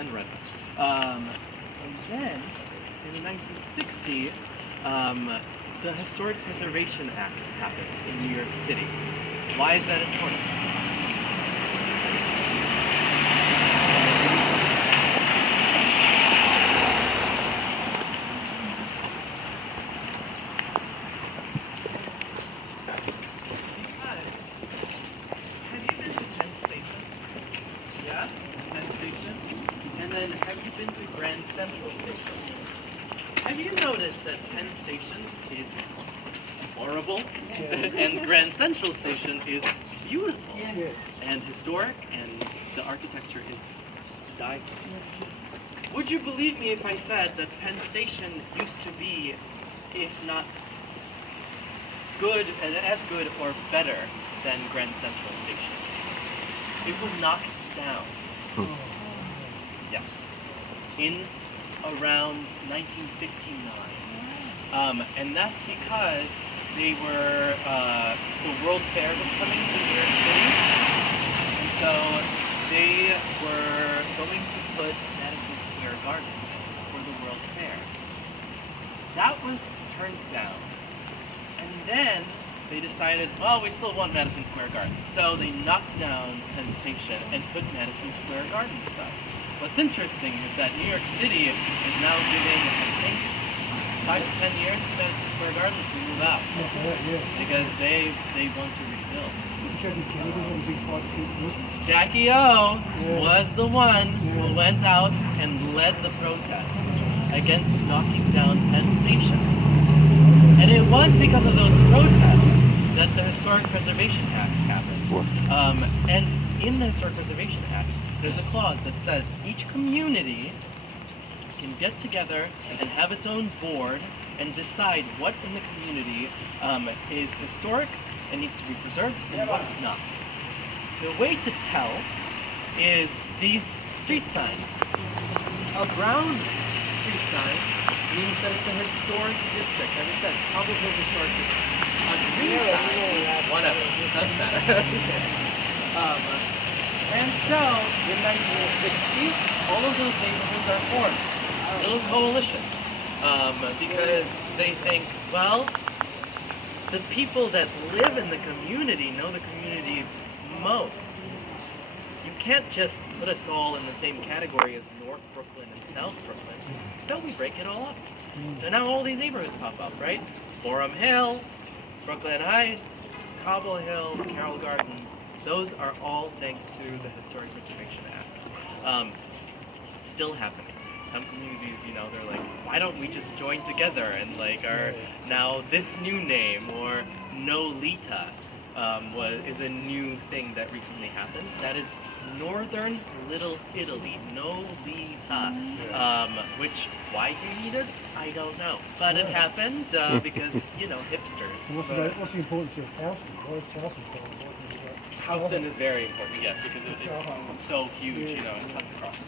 handwritten. And then, in 1960, the Historic Preservation Act happens in New York City. Why is that important? Have you been to Penn Station? Yeah? Penn Station? And then have you been to Grand Central Station? Have you noticed that Penn Station is horrible and Grand Central Station is beautiful and historic and the architecture is just to die for? Would you believe me if I said that Penn Station used to be, if not good, as good or better than Grand Central Station? It was knocked down. Yeah. In around 1959. And that's because they were, the World Fair was coming to New York City. And so they were going to put Madison Square Gardens in for the World Fair. That was turned down. And then they decided, well, we still want Madison Square Gardens. So they knocked down Penn Station and put Madison Square Gardens up. What's interesting is that New York City is now giving, I think, 5 to 10 years to Madison Square Gardens to move out. Because they want to rebuild. Jackie O was the one who went out and led the protests against knocking down Penn Station. And it was because of those protests that the Historic Preservation Act happened. And in the Historic Preservation Act, there's a clause that says each community can get together and have its own board and decide what in the community is historic and needs to be preserved and what's not. The way to tell is these street signs. A brown street sign means that it's a historic district, as it says, Cobble Hill Historic District. A green sign, whatever, doesn't matter. And so, in 1960, all of those neighborhoods are formed, little coalitions, because they think, well, the people that live in the community know the community most. You can't just put us all in the same category as North Brooklyn and South Brooklyn, so we break it all up. So now all these neighborhoods pop up, right? Borum Hill, Brooklyn Heights, Cobble Hill, Carroll Gardens. Those are all thanks to the Historic Preservation Act. It's still happening. Some communities, you know, they're like, why don't we just join together and like are now this new name, or Nolita is a new thing that recently happened. That is Northern Little Italy, Nolita, which, why you need it, I don't know. But it happened because, you know, hipsters. What's the importance of Houston? Why is Houston so important? Houston is very important, yes, because it's so huge, you know, it cuts across.